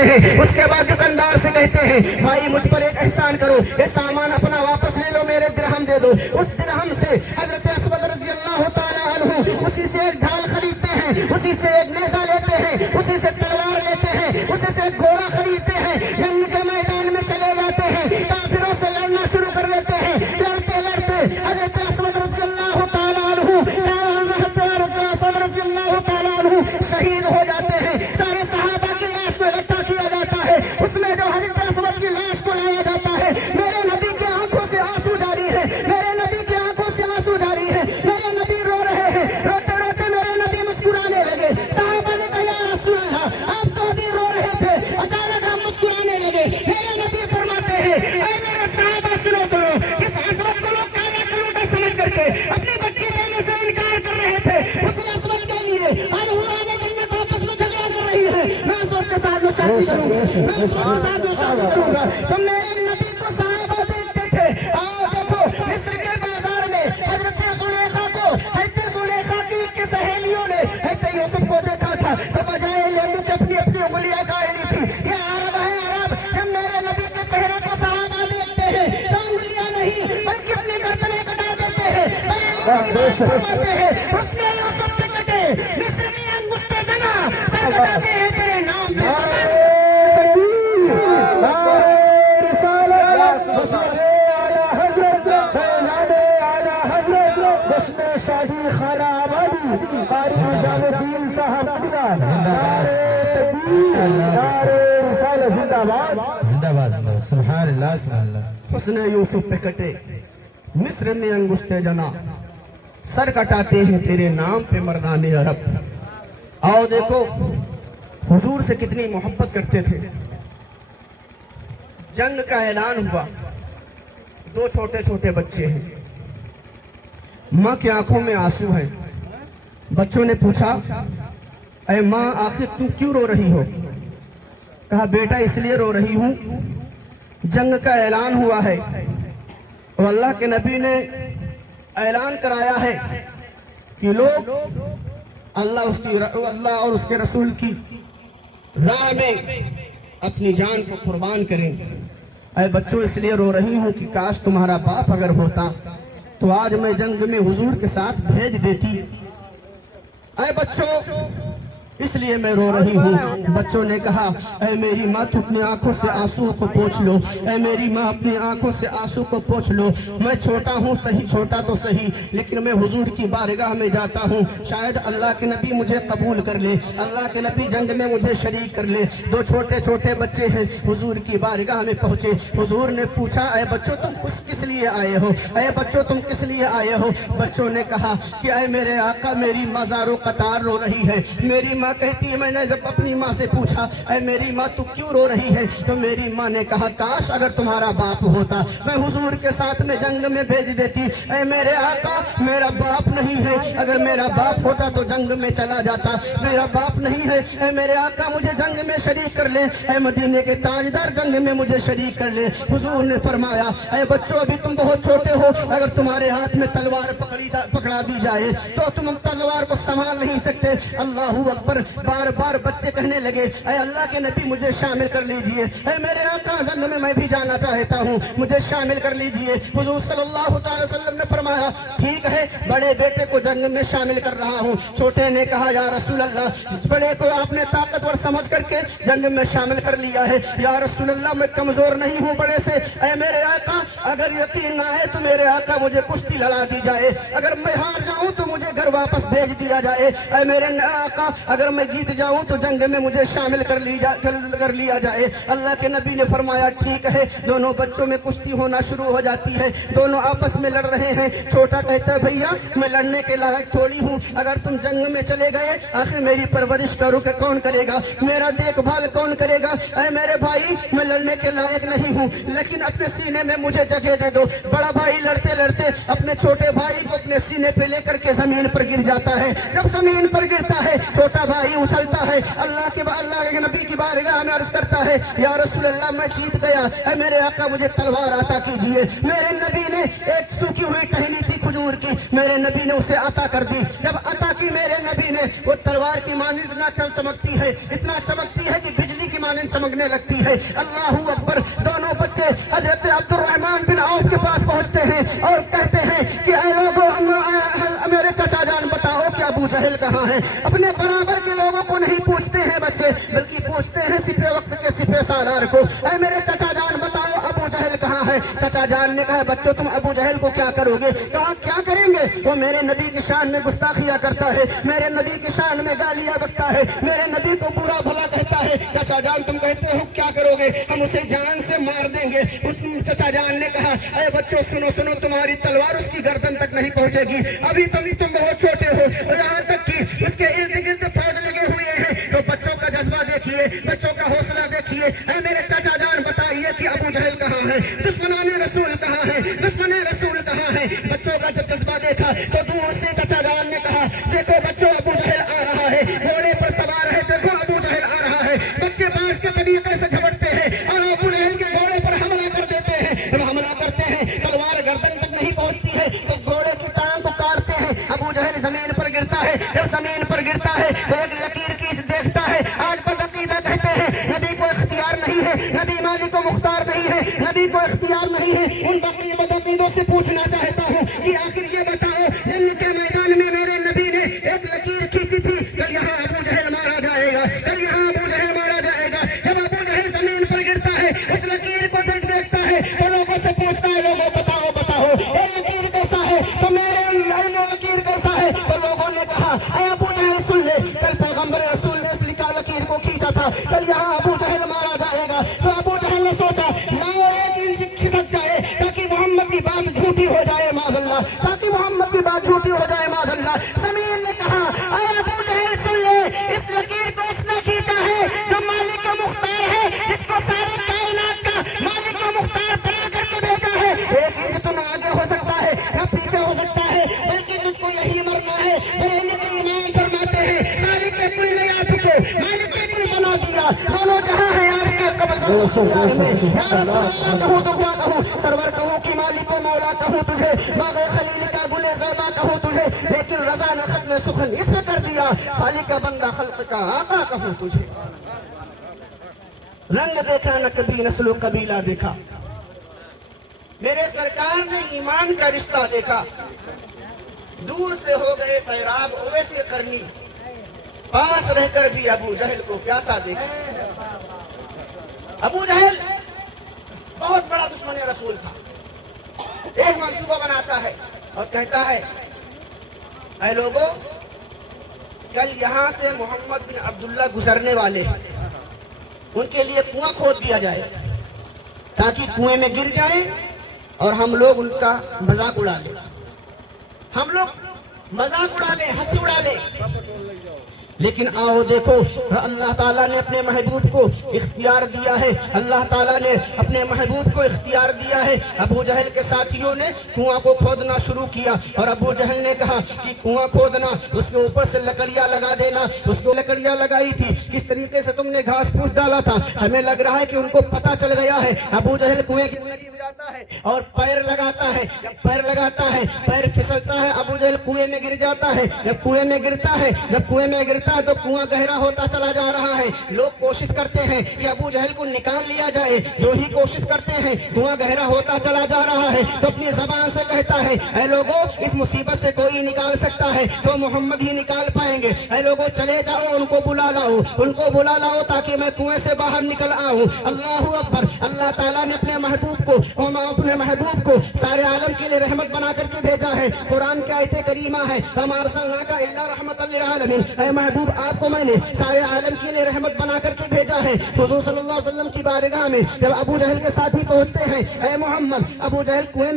کرتے ہیں، اس کے بعد دکاندار سے کہتے ہیں بھائی مجھ پر ایک احسان کرو، یہ سامان اپنا واپس لے لو، میرے درہم دے دو۔ اس درہم سے حضرت اسود رضی اللہ تعالیٰ عنہ اسی سے ایک ڈھال خریدتے ہیں، اسی سے ایک نیزہ لیتے ہیں، اسی سے تلوار لیتے ہیں، اسی سے ایک گھوڑا خریدتے ہیں، جنگ کے میدان میں چلے جاتے ہیں، کافروں سے لڑنا شروع کر دیتے ہیں۔ لڑتے لڑتے حضرت اسود رضی اللہ تعالیٰ عنہ رضی اللہ تعالیٰ عنہ شہید ہو جاتے ہیں۔ سارے صحابہ کی لاش کو اکٹھا کیا جاتا ہے، اس میں جو حضرت اسود کی لاش کو لایا جاتا ہے، میرے نبی کی آنکھوں سے آنسو جاری ہے، میرے نبی کی آنکھوں سے آنسو جاری ہے، میرے نبی رو رہے ہیں، روتے روتے میرے نبی مسکرانے لگے۔ صحابہ نے کہا یا رسول اللہ آپ تو ابھی رو رہے تھے، اچانک ہم مسکرانے لگے۔ میرے نبی فرماتے ہیں اے میرے صحابہ سنو سنو، اس اسود کو لوگ کالا کلوٹا سمجھ کر کے اپنی بچی دینے سے انکار کر رہے تھے، اسی اسود کے لیے اور حوران جنت آپس میں جھگڑا کر رہی ہے، میں اسود کے ساتھ میں شادی کروں گا، میں اسود کے ساتھ میں شادی کروں گا۔ تو میرے نبی کو صحابہ دیکھتے تھے۔ آؤ دیکھو مصر کے بازار میں حضرت زلیخا کو، حضرت زلیخا کی سہیلیوں نے حضرت یوسف کو دیکھا تھا، تو بجائے لیمو کے اپنی اپنی انگلیاں کاٹ لی تھی۔ یہ عرب ہے عرب، جب میرے نبی کے چہرے کو صحابہ دیکھتے ہیں تو انگلیاں نہیں بلکہ اپنی گردنیں کٹا دیتے ہیں۔ فرماتے ہیں حسن یوسف پہ کٹے مصر میں انگشت جنا، سر کٹاتے ہیں تیرے نام پہ۔ شادی خانہ آبادی قاری نظام الدین صاحب زندہ باد زندہ باد، سبحان اللہ سبحان اللہ۔ حسن یوسف پہ کٹے مصر میں انگشت جنا، سر کٹاتے ہیں تیرے نام پہ مردان عرب۔ آؤ دیکھو حضور سے کتنی محبت کرتے تھے۔ جنگ کا اعلان ہوا، دو چھوٹے چھوٹے بچے ہیں، ماں کی آنکھوں میں آنسو ہیں۔ بچوں نے پوچھا اے ماں آخر تم کیوں رو رہی ہو؟ کہا بیٹا اس لیے رو رہی ہوں، جنگ کا اعلان ہوا ہے اور اللہ کے نبی نے اعلان کرایا ہے کہ لوگ اللہ اور اس کے رسول کی راہ میں اپنی جان کو قربان کریں۔ اے بچوں اس لیے رو رہی ہوں کہ کاش تمہارا باپ اگر ہوتا تو آج میں جنگ میں حضور کے ساتھ بھیج دیتی۔ اے بچوں اس لیے میں رو رہی ہوں۔ بچوں نے کہا اے میری ماں تو اپنی آنکھوں سے آنسو کو پوچھ لو، اے میری ماں اپنی آنکھوں سے آنسو کو پوچھ لو۔ میں چھوٹا ہوں صحیح، چھوٹا تو صحیح، لیکن میں حضور کی بارگاہ میں جاتا ہوں، شاید اللہ کے نبی مجھے قبول کر لے، اللہ کے نبی جنگ میں مجھے شریک کر لے۔ دو چھوٹے چھوٹے بچے ہیں حضور کی بارگاہ میں پہنچے۔ حضور نے پوچھا اے بچوں تم کس لیے آئے ہو؟ اے بچوں تم کس لیے آئے ہو؟ بچوں نے کہا کہ اے میرے آقا میری ماں زارو قطار رو رہی ہے۔ میری ماں کہتی ہے میں نے جب اپنی ماں سے پوچھا اے میری ماں تو کیوں رو رہی ہے تو میری ماں نے کہا کاش اگر تمہارا باپ ہوتا میں حضور کے ساتھ میں جنگ میں بھیج دیتی۔ اے میرے آقا میرا باپ نہیں ہے، اگر میرا باپ ہوتا تو جنگ میں چلا جاتا، میرا باپ نہیں ہے۔ اے میرے آقا مجھے جنگ میں شریک کر لے، اے مدینے کے تاجدار جنگ میں مجھے شریک کر لے۔ حضور نے فرمایا اے بچوں ابھی تم بہت چھوٹے ہو، اگر تمہارے ہاتھ میں تلوار پکڑا دی جائے تو تم تلوار کو سنبھال نہیں سکتے۔ اللہ اکبر۔ بار بار بچے کہنے لگے اے اللہ کے نبی مجھے شامل کر لیجئے، اے میرے آقا جنگ میں بھی جانا چاہتا ہوں، مجھے شامل کر لیجئے۔ حضور صلی اللہ تعالی وسلم نے فرمایا ٹھیک ہے بڑے بیٹے کو جنگ میں شامل کر رہا ہوں۔ چھوٹے نے کہا یا رسول اللہ بڑے کو آپ نے طاقتور سمجھ کر کے جنگ میں شامل کر لیا ہے، یا رسول اللہ میں کمزور نہیں ہوں بڑے سے، اے میرے آقا اگر یقین نہ ہے تو میرے آقا مجھے کشتی لڑا دی جائے، اگر میں ہار جاؤں تو مجھے گھر واپس بھیج دیا جائے، اے میرے آقا اگر میں جیت جاؤں تو جنگ میں مجھے شامل کر لیا جائے۔ اللہ کے نبی نے فرمایا ٹھیک ہے۔ دونوں بچوں میں کشتی ہونا شروع ہو جاتی ہے، دونوں آپس میں لڑ رہے ہیں۔ چھوٹا کہتا ہے بھیا میں لڑنے کے لائق تھوڑی ہوں، اگر تم جنگ میں چلے گئے آخر میری پرورش کرو کہ کون کرے گا، میرا دیکھ بھال کون کرے گا؟ اے میرے بھائی میں لڑنے کے لائق نہیں ہوں لیکن اپنے سینے میں مجھے جگہ دے دو۔ بڑا بھائی لڑتے لڑتے اپنے چھوٹے بھائی کو اپنے سینے پہ لے کر کے زمین پر گر جاتا ہے، جب زمین پر گرتا ہے چھوٹا भाई उछलता है, अल्लाह के नबी की बारगाह में अर्ज करता है, या रसूल अल्लाह मैं जीत गया, ऐ मेरे आका मुझे तलवार अता कीजिए। मेरे नबी ने एक सूखी हुई टहनी थी खजूर की, मेरे नबी ने उसे अता कर दी। जब अता की मेरे नबी ने, वो तलवार की मानिंद इतना चमकती है, इतना चमकती है कि बिजली की मानिंद चमकने लगती है। अल्लाहू अकबर। दोनों बच्चे हजरत अब्दुर्रहमान बिन औफ के पास पहुंचते हैं और कहते हैं कि ऐ लोगों, मेरे चचा जान बताओ कि अबू जहल कहाँ है। अपने बराबर के लोगों को नहीं पूछते हैं बच्चे, बल्कि पूछते हैं सिपे वक्त के सिपे सालार को, ऐ मेरे चचा जान बताओ अबू जहल कहाँ है। चचा जान ने कहा, बच्चों तुम अबू जहल को क्या करोगे? कहा क्या करेंगे, वो मेरे नबी की शान में गुस्ताखियां करता है, मेरे नबी की शान में गालियां बकता है, मेरे नबी को बुरा भला कहता है। चचा जान तुम कहते हो क्या करोगे? हम उसे जान से मार देंगे। उस चचा जान ने कहा, अरे बच्चों सुनो सुनो, तुम्हारी तलवार उसकी गर्दन तक नहीं पहुंचेगी, अभी तुम बहुत छोटे हो, और यहाँ तक कि उसके इर्द गिर्द फौज लगे हुए हैं। तो बच्चों का जज्बा देखिए, बच्चों का हौसला देखिए। ऐ मेरे चाचा जान बताइए कि अबू जहल कहाँ है, दुश्मनाने रसूल कहाँ है, दुश्मने रसूल कहाँ है। बच्चों का जब जज्बा देखा तो दूर से चाचा जान ने कहा, देखो बच्चों अबू जहल आ रहा है, घोड़े पर सवार है, देखो अबू जहल आ रहा है। बच्चे बांस के तरीके से झपटते हैं और अबू जहल के घोड़े पर हमला कर देते हैं। जब हमला करते हैं, तलवार गर्दन तक नहीं पहुंचती है, तो घोड़े की टांग को काटते हैं। अबू जहल जमीन पर गिरता है। जब जमीन पर गिरता है तो एक लकीर की देखता है। आज बदअकीदा कहते हैं नबी को इख्तियार नहीं है, नबी मालिक को मुख्तार नहीं है, नबी को इख्तियार नहीं है। उन बदअकीदों से पूछना चाहता हूँ कि आखिर ये बताओ, जंग के मैदान में मेरे नबी ने एक लकीर खींची थी, कल यहाँ अबू जहल मारा जाएगा, कल यहाँ अबू जहल मारा जाएगा। जब अबू जहल जमीन पर गिरता है, उस लकीर को जब देखता है तो लोगों से पूछता है, लोगों बताओ बताओ ये लकीर कैसा है? तो मेरे लकीर कैसा है? तो लोगों ने कहा, ऐ अबू जहल सुन ले, कल पैगंबर रसूल ने इस लकीर को खींचा था, कल यहाँ अबू जहल मारा जाएगा। तो अबू जहल ने सोचा, लाओ एक दिन खिसक जाए ताकि मोहम्मद की बात झूठी हो जाए माज़अल्लाह, ताकि मोहम्मद की बात झूठी हो जाए माज़अल्लाह। जमीन ने कहा, ऐ अबू जहल सुन ले, इस लकीर को उसने खींचा है जो मालिक का मुख्तार है, जिसको सारी कायनात का मालिक का मुख्तार बना करके भेजा है। एक दिन तुम आगे हो सकता है या पीछे हो सकता है, बल्कि तुझको यही मरना है। बरेली के इमाम फरमाते हैं, मालिक के कुल ने आपको मालिक के कुल बना दिया, दोनों जहां है आपके कब्ज़े में। या रसूल अल्लाह कहूँ तो क्या कहूँ, सरवर कहूँ कि मालिक मौला कहूँ तुझे, बाग़े खलील का गुले ज़ैबा कहूँ तुझे, लेकिन रज़ा ने खत्म सुखन इसमें कर दिया, खालिक का बंदा खल्क़ का आका कहूँ तुझे। रंग देखा न कभी नस्लो कबीला देखा, मेरे सरकार ने ईमान का रिश्ता देखा। दूर से हो गए सैराब ओवैसे करनी, पास रहकर भी अबू जहल को प्यासा देखा। अबू जहल बहुत बड़ा दुश्मन रसूल था। एक मंसूबा बनाता है और कहता है, ऐ लोगों, कल यहाँ से मोहम्मद बिन अब्दुल्ला गुजरने वाले हैं, उनके लिए कुआं खोद दिया जाए ताकि कुएं में गिर जाएं और हम लोग उनका मजाक उड़ा लें, हम लोग मजाक उड़ा लें, हंसी उड़ा लें। लेकिन आओ देखो, अल्लाह ताला ने अपने महबूब को इख्तियार दिया है, अल्लाह ताला ने अपने महबूब को इख्तियार दिया है। अबू जहल के साथियों ने कुआं को खोदना शुरू किया और अबू जहल ने कहा कि कुआं खोदना, उसके ऊपर से लकड़ियां लगा देना। उसको लकड़ियां लगाई थी, किस तरीके से तुमने घास फूस डाला था, हमें लग रहा है कि उनको पता चल गया है। अबू जहल कुएं के करीब जाता है और पैर लगाता है। जब पैर लगाता है, पैर फिसलता है, अबू जहल कुएं में गिर जाता है। जब कुएं में गिरता है, जब कुएं में गिरता है तो कुआं गहरा होता चला जा रहा है। लोग कोशिश करते हैं कि अबू जहल को निकाल लिया जाए, जो ही कोशिश करते हैं कुआं गहरा होता चला जा रहा है। तो अपनी जबान से कहता है, ऐ लोगों, इस मुसीबत से कोई निकाल सकता है तो मोहम्मद ही निकाल पाएंगे। ऐ लोगों, चले जाओ, उनको बुला लाओ, उनको बुला लाओ ताकि मैं कुएं से बाहर निकल आऊं। अल्लाहू अकबर। अल्लाह ताला ने अपने महबूब को सारे आलम के लिए रहमत बना करके भेजा है। कुरान की आयत करीमा है, हमारा सल्लल्लाहु अलैहि रहमतल लिल आलमीन। ऐ महबूब, आपको मैंने सारे आलम के लिए रहमत बना करके भेजा है। हुजूर सल्लल्लाहु अलैहि वसल्लम की बारगाह में जब अबू जहल के साथी पहुंचते हैं, ऐ मोहम्मद, अबू जहल कुएं